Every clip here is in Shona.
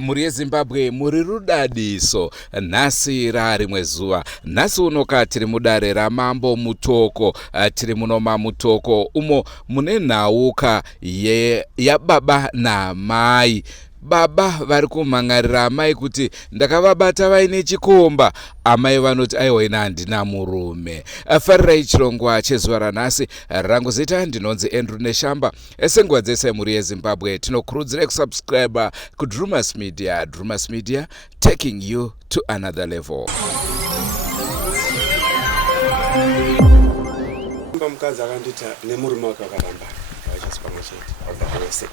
Muri yeZimbabwe muri rudadiso, nhasi rarimwe zuva. Nhasi unoka tiri mudare ramambo Mutoko, tiri munoma Mutoko umo mune nhauka yababa namai. Baba vari kumhangarira amai kuti ndakavabata vaine chikomba. Amai vanoti aiwa ina handina murume. Farirai chirongwa chezuva ranhasi. Rangu zita ndinonzi Andrew Neshamba. Senguva dzese muri yeZimbabwe tinokurudzirai kusubscribe kuDrumas Media. Drumas Media, taking you to another level. Mukadzi akandita nemurume wake wakaramba vachasi pamwe chete vese.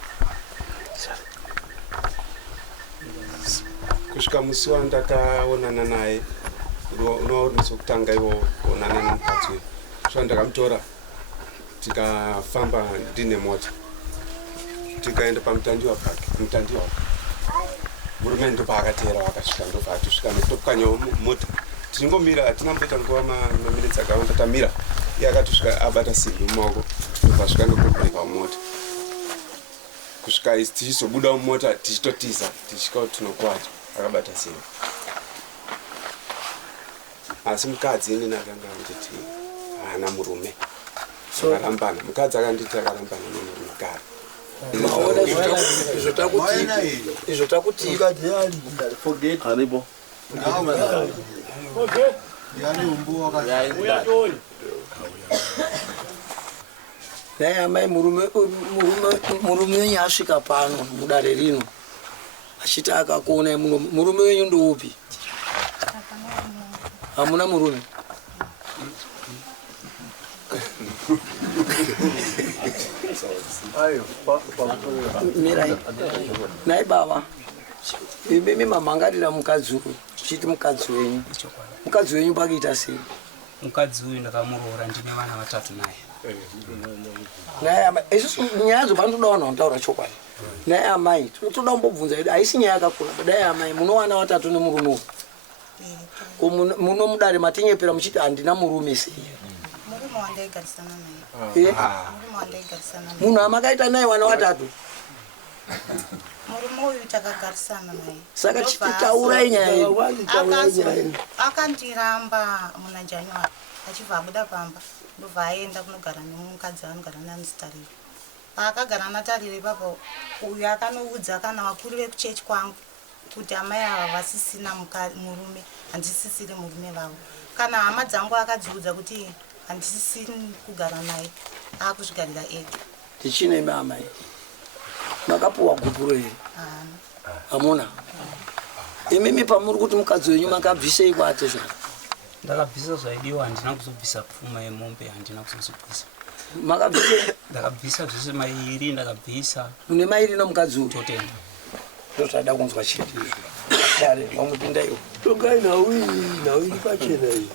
Kusvika musi wandakaonana naye unoona sokutanga iwo kuonana nomukadzi uyu. Saka ndakamutora tikafamba ndine mota tikaenda pamutandiwa pake. Mutandiwa murume ndopaakateera wakasvika ndopaatosvika ndotopukanyawo mota tinongomira hatina mboita nguva maminitsi akawanda tamira. Iye akatosvika abata simbi mumaoko ndopasvika ndokubreka mumota kusvika isi tichizobuda mumota tichitotiza tichika tinokwata akabata simbi. Asi mukadzi ini nakanga nditi haana murume akarambana. Mukadzi akanditi akarambana nemurume kare. Izvo takuti aripo naye amai murume wenyu asvika pano mudare rino achiti akakuonai murume wenyu ndoupi? Hamuna murume? Mirai naye baba mimi mamhangarira mukadzi uyu chiti mukadzi wenyu pakuita sei? Mukadzi uyu ndakamuroora ndine vana vatatu naye. Naye amai isusu nyaya dzo panotoda vanhu vanotaura chokwadi. Naye amai toda kumbobvunza kuti haisi nyaya yakakura dai amai munowana vatatu nemurume uyu muno mudare matinyepera muchiti handina murume sei? Murume wandaigarisana naye. Munhu amakaita naye wana vatatu? Murume uyu takagarisana naye. Saka chititaurai nyaya yedu. Akandiramba muna January achibva abuda pamba ndobva aenda kunogara nemukadzi anogara naNatarire. Paakagara naTarire ipapo uyu akanoudza kana vakuru vekuchechi kwangu kuti amai ava vasisina murume, handisisiri murume vavo. Kana hama dzangu akadziudza kuti handisisiri kugara naye akuzvigarira ega. Tichine amai makapuwa gupuro here? Hamuna? Imimi pamuri kuti mukadzi wenyu makabvisei kwate zvaro? Ndakabvisa zvaidiwa, handina kuzobvisa pfuma yemombe, handina kuzobvisa. Makabvisa? Ndakabvisa zvese mairi, ndakabvisa. Mune mairi nomukadzi uyu? Totenda. Ndotsada kunzwa chiti izvo. Dare wamupinda iwo. tokai nawi pachena iyi.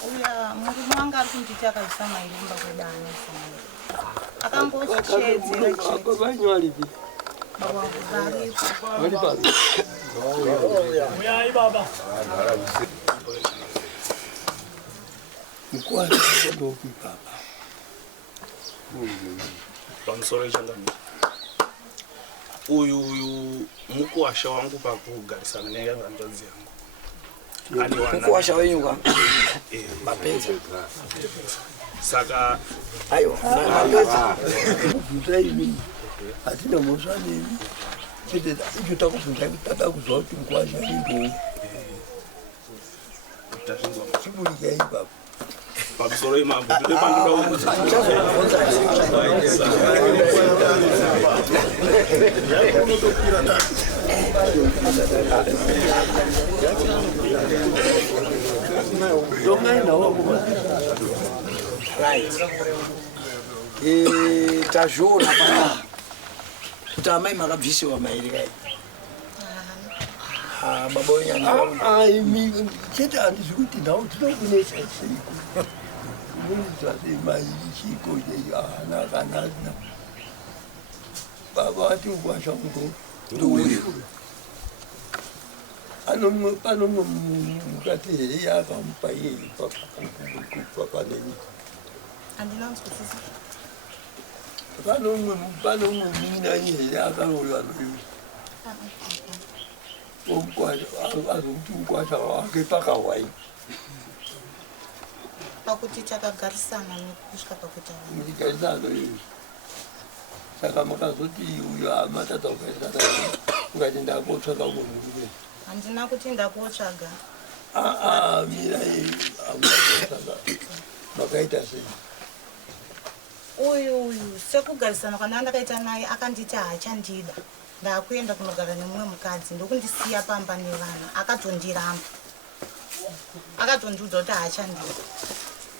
Uya murume wanga ari kunditi akabvisa mairi kumba kwedana akangochedzera chete. Vanyu varipi? Varipo. Uyai baba. Mkwani ndopi baba. Pamusoro ichangani. Uyu mukuwasha wangu pakugarisana nevandozi yangu. Mukuwasha wenyu ka? Mapenzi. Saka aiwa mapenzi. Mutaimi. Atina mosani. Chete icho takufunda kutata kuzwa kuti mukuwasha ndo. Chibulika ibaba. pamusoro imambo tode pandoda Don't I know? right tazviona pana kuti amai makabvisiwa mairi kai baba wenyana chete handizi kuti nhau tinokunesa seiko kunonzwa semairi chiko hana kanana baba ati ukwasha muto ndoweyo panomwe mukati heye akamupa yeye papaneni panomwe minanyi heye akaroya noyo azokuti ukwasha wake pakawai pakuti takagarisana nekusvika pakuti muchigarisano iyo saka makazoti uyo amatadza kugarisana ukati ndakotsvaka munhu handina kuti ndakotsvaga mirai amuatsvaga makaita sei uyu sekugarisana kwandanga ndakaita naye akanditi haachandida ndakuenda kunogara nemumwe mukadzi ndokundisiya pamba nevana akatondiramba akatondiudza kuti haachandida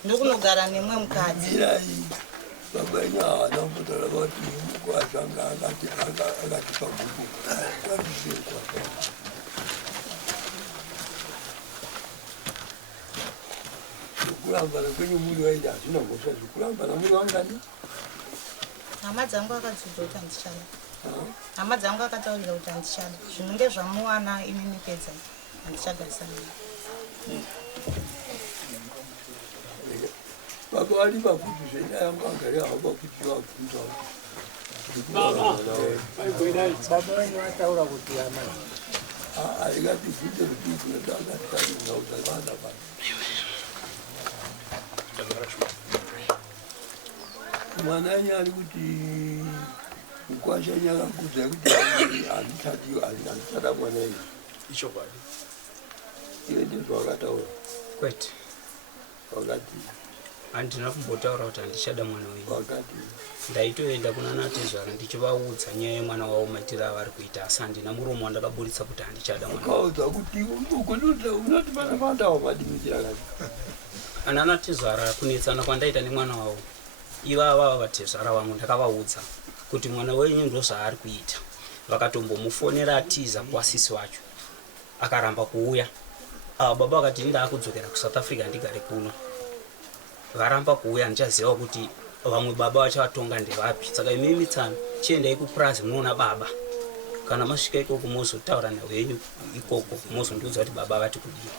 ndokunogara nemumwe mukadzi mirai babanya haana kumbotara kuti mukwazvanga akati pabhuku kwandisekwa zokurambana kwenyu muri waiti hazvina ngosva zokurambana muri wangani hama dzangu akadziudza kuti handichada hama dzangu akataurira kuti handichada zvinenge zvamuwana inini pedza handichagarisana baba vari pakuti zvenyangu agari havo pakuti vabvunzao baba wenyu ataura kuti amai aikatibvunze kuti kunoti akatikanauzaivana pa mwana anyi ari kuti mukwasha nyakakudza kuti handichada mwana iyi ichokwadi iwe ndizvo wakataura kwete wakati handina kumbotaura kuti handichada mwana wenyu wakati ndaitoenda kuna natezvara ndichivaudza nyaya yemwana wavo maitiro avari kuita asi handina muromo wandakaburitsa kuti handichada mwana akaudza kuti unoti pana pandawa madimichira kati ana natezvara kunetsana kwandaita nemwana wavo ivava vatezvara vamwe ndakavaudza kuti mwana wenyu ndozvaari kuita vakatombomufonera atiza kuwasisi wacho akaramba kuuya baba vakati ndaakudzokera kuSouth Africa ndigare kuno varamba kuuya ndichaziva kuti vamwe baba vachavatonga ndevapi saka imi mitsano chiendai kupurazi munoona baba kana masvika ikoko mozotaura newenyu ikoko mozondiudza kuti baba vati kudii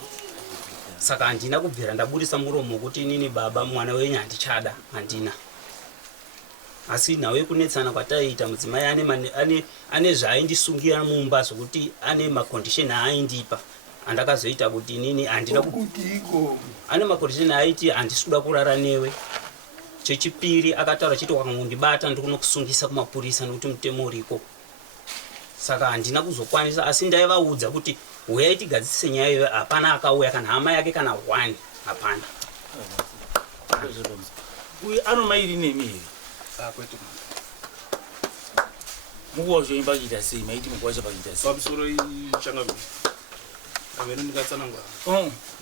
saka handina kubvira ndaburisa muromo kuti inini baba mwana wenyu handichada handina asi nawe kunetsana kwataiita mudzimai ane zvaaindisungira mumba zvokuti ane makondisheni aaindipa andakazoita kuti inini handina kuti iko ane makondisheni aiti handisi kuda kurara newe chechipiri akataura chiti wakangondibata ndikunokusungisa kumapurisa nokuti mutemo uriko saka handina kuzokwanisa asi ndaivaudza kuti uyai tigadzisise nyaya iyoyo hapana akauya kana hama yake kana 1 hapana uye anomairi nemiri kwete mukuwazvo imba kuita sei maiti mukuwazvo pakuita sei pamusoro ichanga avene ndingatsanangura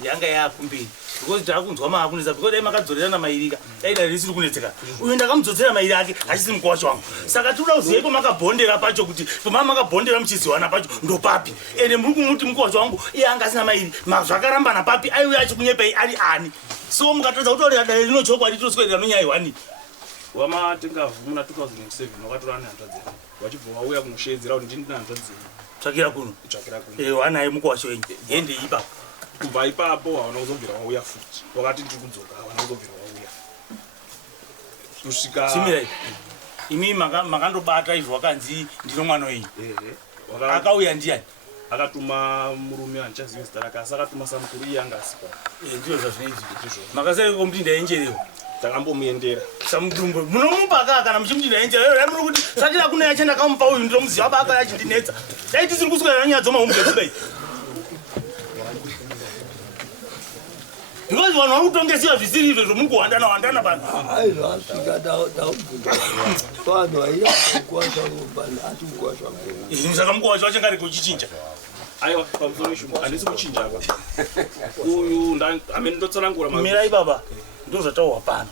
yanga yakumberi because taakunzwa maakunetsa because dai makadzorerana mairika daida risiri kunetseka uyu ndakamudzodzera mairi ake hachisi mukuwacho wangu saka tinoda kuziva pamakabhondera pacho kuti pamamakabhondera muchiziwana pacho ndopapi ende muri kumuti mukuwacho wangu iye anga asina mairi zvakarambana papi aiuya achikunyepei ari ani so mukatodza kutaurira dare rino chokwadi tinoswedera nonyaya iwani wamatingavhuna 2007 wakatorana nehanzva dzedu vachibva vauya kunoshedzera kuti ndini nehanzva dzedu tsvakira kuno tsvakira kuno wanaye mukuwacho wenyu hende ipapo kubva ipapo havana kuzobvira wauya futi wakati tiri kudzoka havana kuzobvira wauya kusvika simirai imi makandobata izvo wakanzi ndino mwana wenyu akauya ndiani akatuma murume andichazivi zita rake asi akatuma samukuru iye anga asikwa ndizvo zvazvinoizvi makasareko muti ndaenjerewo takambomuendera samudumbo munomupaka kana muchimuti ndaenjerewo muri kuti tsvakira kuno yache ndakamupa uyu ndinomuziva baka yachindinetsa dai tisiri kuswera nyaya dzomahomugekudai because vanhu vari kutongesiwa zvisiri izvo zvomuri kuwandana pano aizvasvika taubvunza vanhu aiya mukuwasha vopani asi mukuwasha saka mukuwasha wachangareko uchichinja aiwa pamusoro ishumo handisi kuchinja apa uyu amene ndotsanangura mirai baba ndozvataurwa pano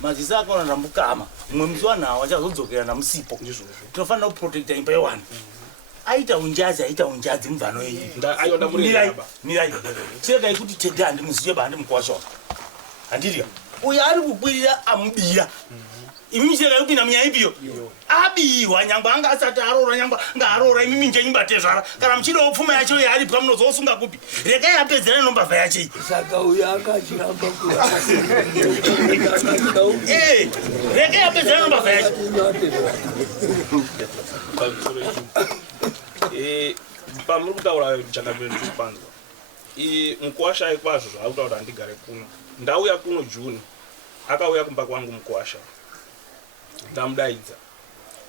mazizi akaona ndambukama mumwe musi wanawo achazodzokera namusipo tinofanira kuprotecta imba yewana aita unjadzi mubvano mirai chiregai kuti Teddy handimuzive bandimukwasha handiriya uyo ari kukwirira amubira imi michiregai kupinda munyaipiyo abirwa nyangwa anga asati aroora nyangwa ngaroora imi minjenyu batezvara kana muchidawo pfuma yacho yaaripwa munozosunga kupi regai apedzera nombavha yachei saka uyo akachiramba regai apedzera nombavha yacho pamuri kutaura chakambeni tikupanzwa mukwasha kwazvo zvaakutaura handigare kuno ndauya kuno June akauya kumba kwangu mukwasha ndamudaidza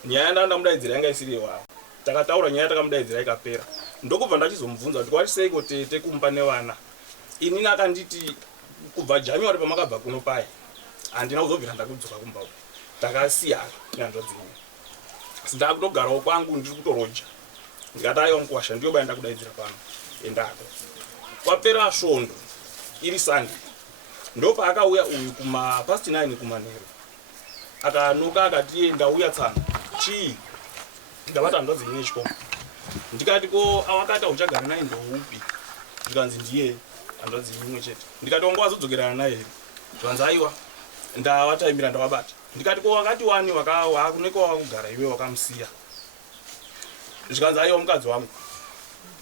nyaya ndandamudaidzira yanga isiri iwawo takataura nyaya takamudaidzira ikapera ndokubva ndachizomubvunza kuti kwatiseiko tete kumba nevana inini akanditi kubva January pamakabva kuno paya handina kuzobvira ndakudzoka kumba uku takasiyana nehanzva dzimwe ndakutogarawo kwangu ndiri kutoroja ndikati aiwa mukwasha ndiyoba ndakudaidzira pano endako kwapera svondo iri Sunday ndopaakauya uyu kuma past 9 kumanheru akanuka akati ndauya tsana chii ndavati hanzvadzi ine chikomo ndikati ko awakati auchagara naye ndoupi ndikanzi ndiye hanzvadzi imwe chete ndikati wangu wazodzokerana naye here zvanzi aiwa ndawataimira ndawabata ndikati ko wakati wani wakuneka wakugara iwe wakamusiya zvikanzi aiwa mukadzi wangu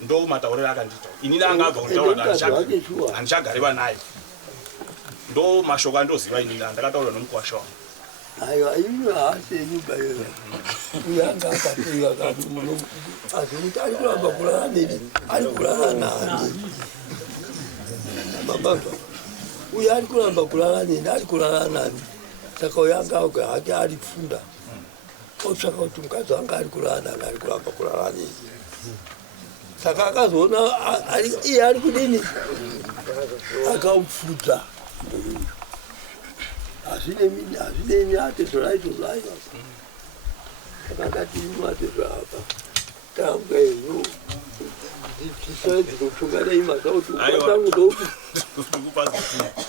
ndo matauriro akandiita inini angabva kutaura handichagareva naye ndo mashoko andoziva inini andakataura nomukwasha wangu aiwa iyo haaseni bayo uyanga akatoiwa kati muno azikuti ari kuramba kulala neni ari kulala nani mababa uyo ari kuramba kulala neni ari kulala nani saka uyanga hake ari pfunda otsvaka kuti mukadzi wanga ari kulala nani ari kuramba kulala neni saka akazoona iye ari kudini akamupfudza azvineni atezvolaito zvayo akangati matezvapa tanga izvo tisaedzinotsonganai mazauti ukatangu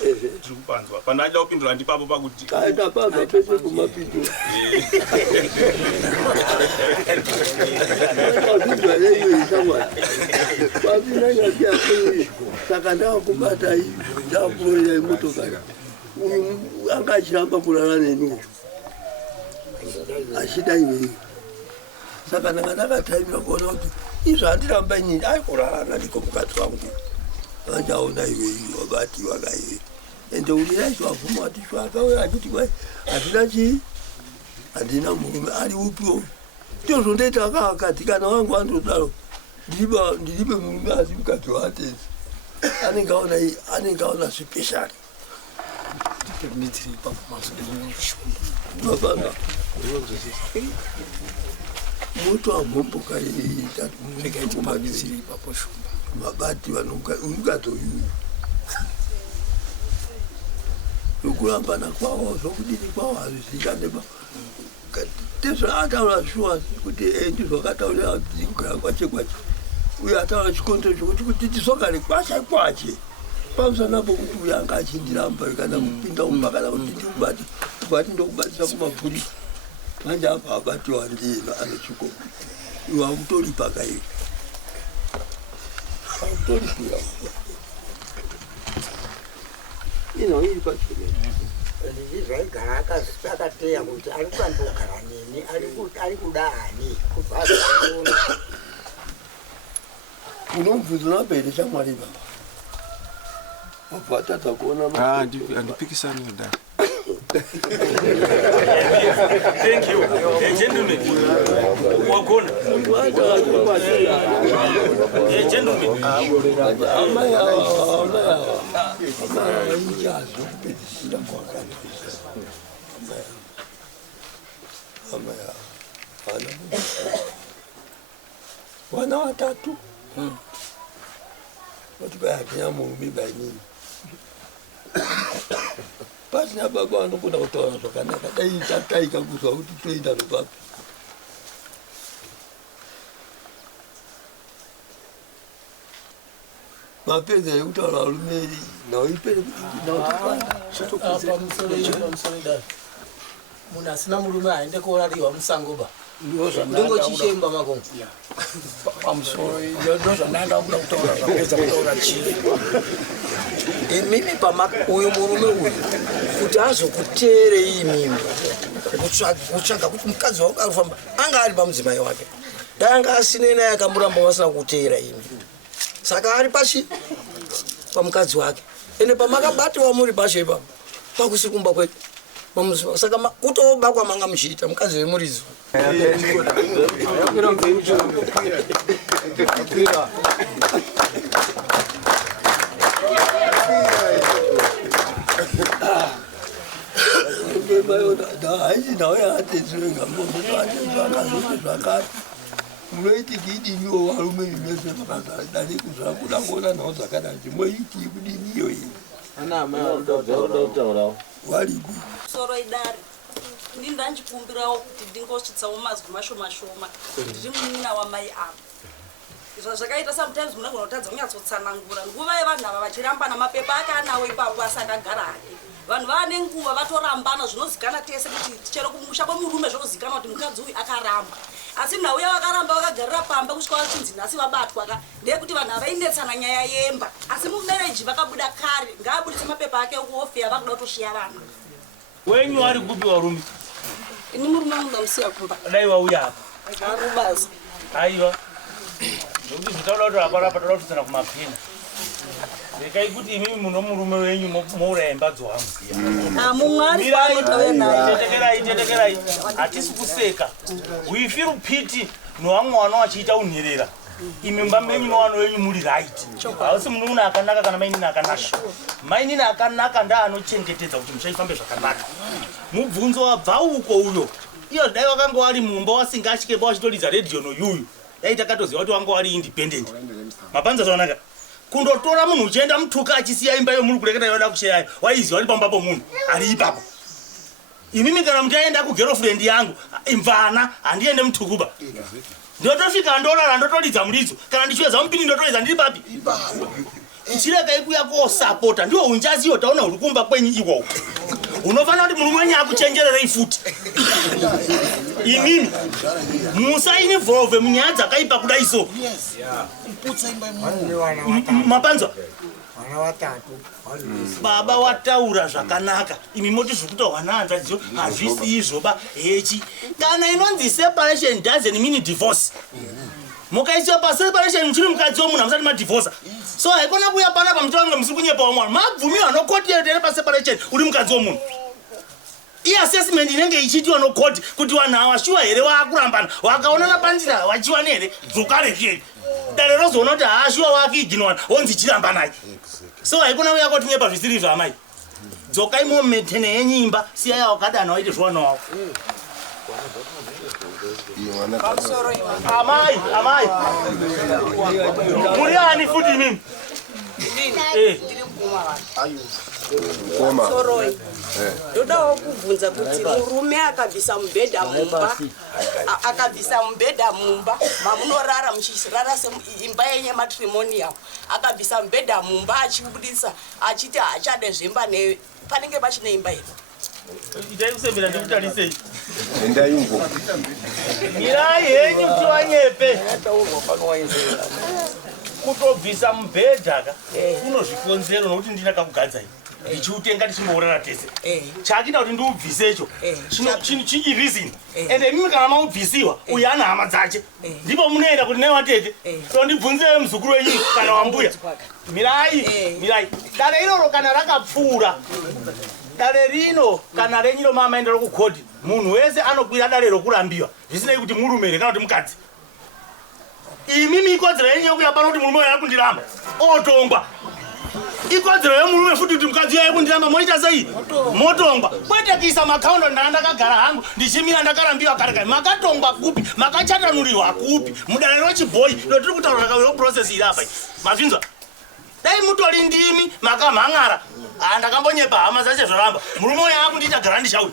tiri kupanzwa pandaida kupindura ndipapo pakuti kaitapanzwa pese kumapindura saka ndavakubatai ndakuroerai motokari uyu anga achiramba kulala neniwo achida iweyo saka ndanga ndakataimira kuona kuti izvo handiramba inini ai kulala naniko mukadzi wangu vanjaona iweyo wabati wakaiwe ende uliraizvo wavhuma wati akauya achiti kwai handina chii handina murume ari upiwo ndozvondoita akaakati kana wangu andodaro ndiribe murume asi mukadzi waatezi anenge aona zvipeshari mabanga moto amhomboka mabati vanumukadzi uyu zokurambana kwavo zvokudini kwavo hazvizikaneba tezvaataura shuwa kuti ndizvakataurira kuti kugara kwache kwache uye ataura chikondo chokuti kuti tizogare kwache kwache pamusana pokuti uyo anga achindiramba kana kupinda umba kana kuti ndiubati ubati ndokubatisa kumapurisa manje apa abatiwa ndiyena ane chikomo iwe hamutori pakaiwe hamutoripira ino iri pachomene ndizvaigara akateya kuti ari kwandogara neni ari kuda hani unomubvunza unabhere chamwari baba wabatadza kuona handipikisani kudai Thank you. Gentlemen. Wagona. Gentlemen. Wana watatu. Watu baya murume bainini. Pasina baba anokunda kutaura zvakanaka dai tataika kuzwa kuti toita zvopapi mapenzi yekutaura rumeri naoipere munhu asina murume aende koorariwa musango ba ndingochishemba makongo pamusoro ndozvandaenda kuda kutaura zvapedza kutaura chii imimi uyu murume uyu kuti azokuteerei imimi kutsvaga kuti mukadzi wako arifamba anga ari pamudzimai wake dai anga asinei naye akamuramba vasina kuteera imi saka ari pashi pamukadzi wake ende pamakabatiwa muri pasho ipapo pakusikumba kwedu saka kutobakwa manga muchiita mukadzi wemuridzo haisi nawo yaatezvenga zvakati munoitiki idiniwo varume vimese vakazadani kuzvakuda kuona nawo zvakadai moiti kudiniyo iyi waripi soro idare ndini ndanjikumbirawo kuti ndingosvitsawo mazwi mashoma ndiri munina wamai avo izvo zvakaita sometimes munogona kutadza kunyatsotsanangura nguva yevanhu ava vachirambana mapepa ake anawo ipapo asakagara hake vanhu vane nguva vatorambana zvinozikana tese kuti chero kumusha kwemurume zvinozikana kuti mukadzi uyu akaramba asi nhauya vakaramba vakagarira pamba kusvika vachinzi nhasi vabatwa ka ndeyekuti vanhu havainetsana nyaya yemba asi mumereji vakabuda kare ngaabudise mapepa ake okuofeya vakuda kutoshiya vana wenyu ari kupi varume ini murume wangu ndamusiya kumba dai wauya apa arubazi aiwa nokuti zvitaura kuti aparapa toda kututsana kumapeni rekai kuti imimi muno murume wenyu mouraya imbadzo wangu mumwari tetekerai hatisi kuseka wifi rupiti nowamwe wana wachiita unherera imi mba menyu nowano wenyu muri right hausi munun'una akanaka kana mainini akanaka mainini akanaka ndaanochengetedza kuti muchaifambe zvakanaka mubvunzo wabva uko uyo iyo dai wakanga wari mumba wasingatyeba wachitolidza redhiyo noyuyu dai takatoziva kuti wanga wari independent mapanza zvakanaka kundotora munhu uchienda mutuka achisiya imba iyo muri kureketa yoda kushayayo waiziva kuti pamba pomunhu ari ipapo imimi kana muchaenda kugirlfriend yangu imvana handiende mutukuba ndotosvika ndorara ndotolidza muridzo kana ndichiwedza mupini ndotolidza ndiri papi chiregai kuya kosapota ndiwo unjaziyo taona uri kumba kwenyu iwowo unofanira kuti murume wenyu akuchenjererei futi imimi musainivhove munyaya dzakaipa kudai so mapanzwa baba wataura zvakanaka imi moti zvekuti wanaanzadziwo hazvisi izvoba hechi kana inonzi separation doesn't mean divorce mukaisiwa paseparation muchiri mukadzi womunhu hamusati madivhosa so haikona kuya panapa muchivange musi kunyepawo mwana mabvumiwa nokoti ere paseparation uri mukadzi womunhu iassessment inenge ichiitiwa nokoti kuti vanhu ava shuwa here waakurambana wakaonana panzira wachiwana here dzokarekeri dare rozoona kuti haashuwa waakiiginwana wonzi chirambanayi so haikona uya kotinyepa zvisiri zvamai dzokai mometene yenyimba siya yawakadana waite zvowana wavo amai muri ani futi imimi soroi ndodawo kubvunza kuti murume akabvisa mubhedha mumba mamunorara muchirara seimba yenye matrimonium akabvisa mubhedha mumba achibudisa achiti haachade zvemba panenge pachine imba iri itai kusembera ndikutarisei endaimbo mirai henyu kuti wanyepe kutobvisa mubhedha ka kunozvikonzero nokuti ndina kakugadzai ndichiutenga ndichimbourara tese chakuita kuti ndiubvisecho chiireason ende mimi kana maubvisiwa uyu ana hama dzache ndipo munoenda kuti newatete tondibvunzire muzukuru wenyu kana wambuya mirai dare iroro kana rakapfuura dare rino kana renyiro mama enda rokukodhi munhu wese anokwira dare rokurambiwa zvisinei kuti murumere kana kuti mukadzi imimi ikodzero yenyu yokuya pano kuti murume waya kundiramba otongwa ikodzero yemurume futi kuti mukadzi waya kundiramba moita sei motongwa kwete kuisa makaunda ndakagara hangu ndichimira ndakarambiwa karekai makatongwa kupi makachatanuriwa kupi mudare rochibhoyi rotiri kutaura kaviro process iri apa mazvinzwa dai mutori ndimi makamhang'ara ndakambonyepa hama dzache zvoramba murume uya akundiita gara ndichauri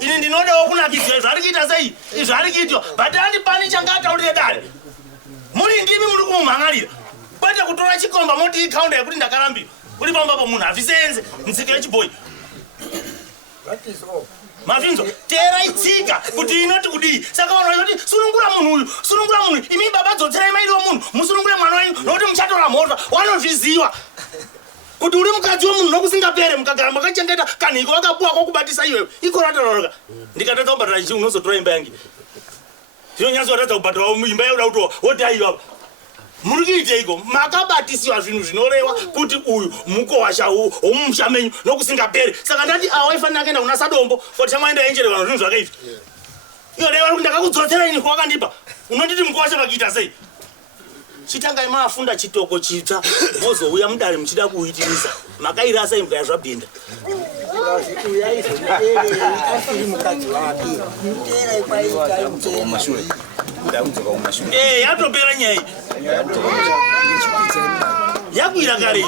ini ndinodawo kunakidzwa izvo ari kuita sei izvo ari kuitwa but andipani changataurire dare muri ndimi muri kumumhangarira kwete kutora chikomba moti ikaunda yekuti ndakarambiwa uri pamba pa munhu afisenze nzika yechiboyi mavinzo tera itsika kuti inoti kudii saka vanhu vanoti sunungura munhu uyu imi baba dzotserai mairiwo munhu musunungure mwana wenyu nokuti muchatora mhosva wanozviziva kuti uri mukadzi wemunhu nokusingapere mukagara makachengeta kanhiko vakapuwa kokubatisa iwewe ikoratororoka ndikatadza kubatira ichi unozotora imba yangu zvinonyatsoratadza kubatira imba yauda kuti wotaiva muri kuiteiko makabatisiwa zvinhu zvinoreva kuti uyu mukowasha womumusha menyu nokusingapere saka ndati awaifanira kuenda kuna sadombo kuti chamaenda enjereva zvinhu zvakaizvi iyo reva kuti ndakakudzotsera ini kwakandipa unonditi mukowasha vakiita sei chitangai maafunda chitoko chitsva mozouya mudare muchida kuitirisa makairasa imukaya zvabhinda yatopera nyaya yakwira kare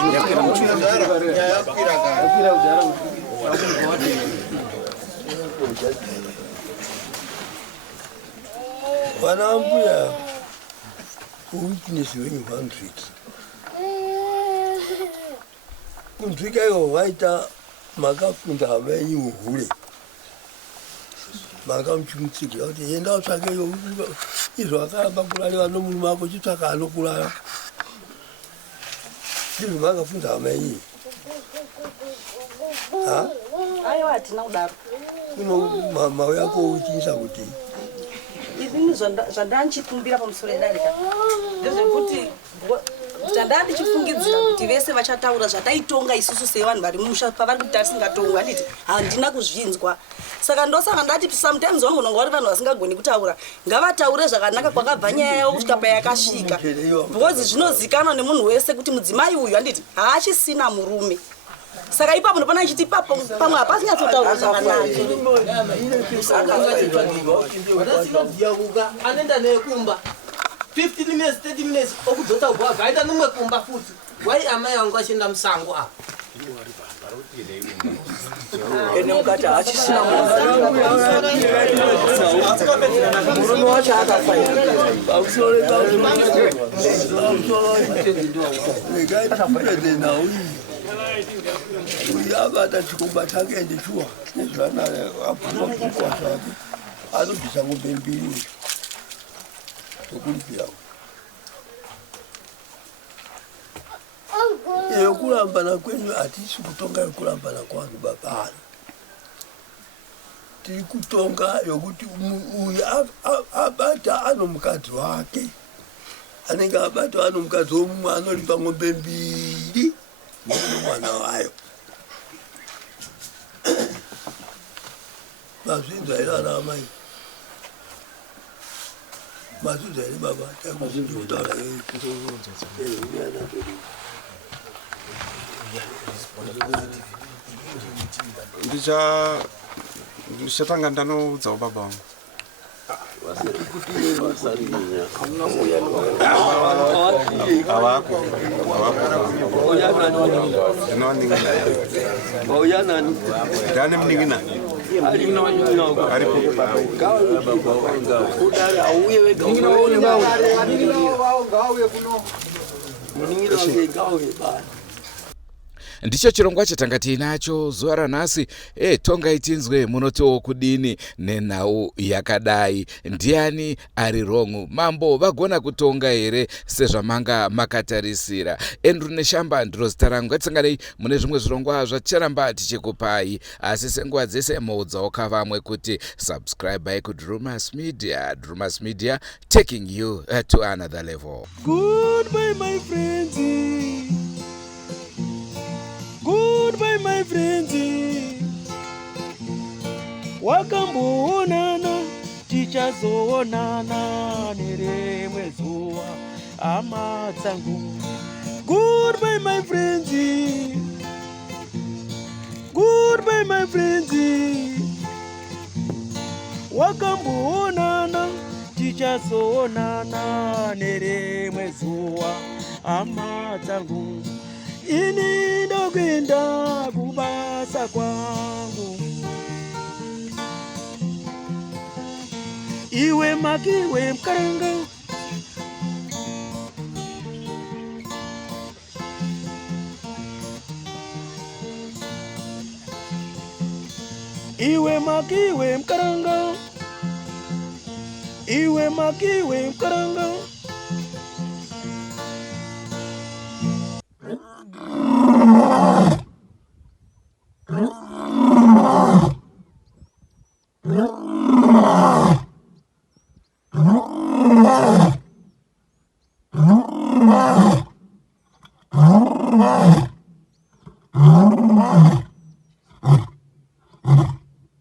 vanambuya weakness when you want tricky. Kuntrika yo waita makafunda hamenyi uhule. Makamchumtsiki kuti yenda utsvake yo izvo akamba kulaliwa nomunhu mako chitsvaka anokulala. Ndizvo makafunda hamenyi. Ha? Aiwa hatina kudaro. Kuno mama yako uchinisa kuti izini zvandanchikumbira pamusoro edarika ndezvekuti ndandichifungidzira kuti vese vachataura zvataitonga isusu sevanhu vari mumusha pavari kuti tarisingatonga handiti handina kuzvinzwa saka ndosaka ndati sometimes vanogona kunga vari vanhu vasingagoni kutaura ngavataure zvakanaka kwakabva nyaya yavo kusvika payakasvika because zvinozikanwa nemunhu wese kuti mudzimai uyu handiti haachisina murume saka ipapo ndopana ichiti papo pamwe hapasinyatsotaura zvakanaka anoenda nekumba 15 minutes 30 minutes okudzota ubwaga aita nomwe kumba futi wai amai vangu achienda musango apa ene mukati hachisina murume wacho akafaira uyabata chikomba chake ende chuwa nezvana apuma kukwa zvake anobvisa ngombe mbiri tokulipirawo yokurambana kwenyu hatisi kutonga yokurambana kwanhu babana tiri kutonga yokuti uyu abata ano mukadzi wake anenge abata ano mukadzi womumwe anoripa ngombe mbiri nomwana wayo mazvinzwa here ana amai mazvinzwa here baba takuzindikutaura ndichatanga ndanoudzawo baba vangu avako ndane munin'ina ndicho chirongwa chatanga tiinacho zuva ranhasi. Tongai tinzwe munotiwo kudini nenhau yakadai. Ndiani ari wrong? Mambo vagona kutonga here sezvamanga makatarisira? Andrew Neshamba ndiro zita rangu. Ngatisanganei mune zvimwe zvirongwa zvacharamba tichikupai, asi senguva dzese muudzawo kavamwe kuti subscribe kuDrumas Media. Drumas Media, taking you to another level. Goodbye my friends. Goodbye my friends. Wakamboonana tichazoonana nerimwe zuva hama dzangu. Goodbye my friends. Goodbye my friends. Wakamboonana tichazoonana nerimwe zuva hama dzangu. Ini ndokwenda kubasa kwangu, iwe makiwe mkaranga, Iwe makiwe mkaranga, iwe makiwe mkaranga.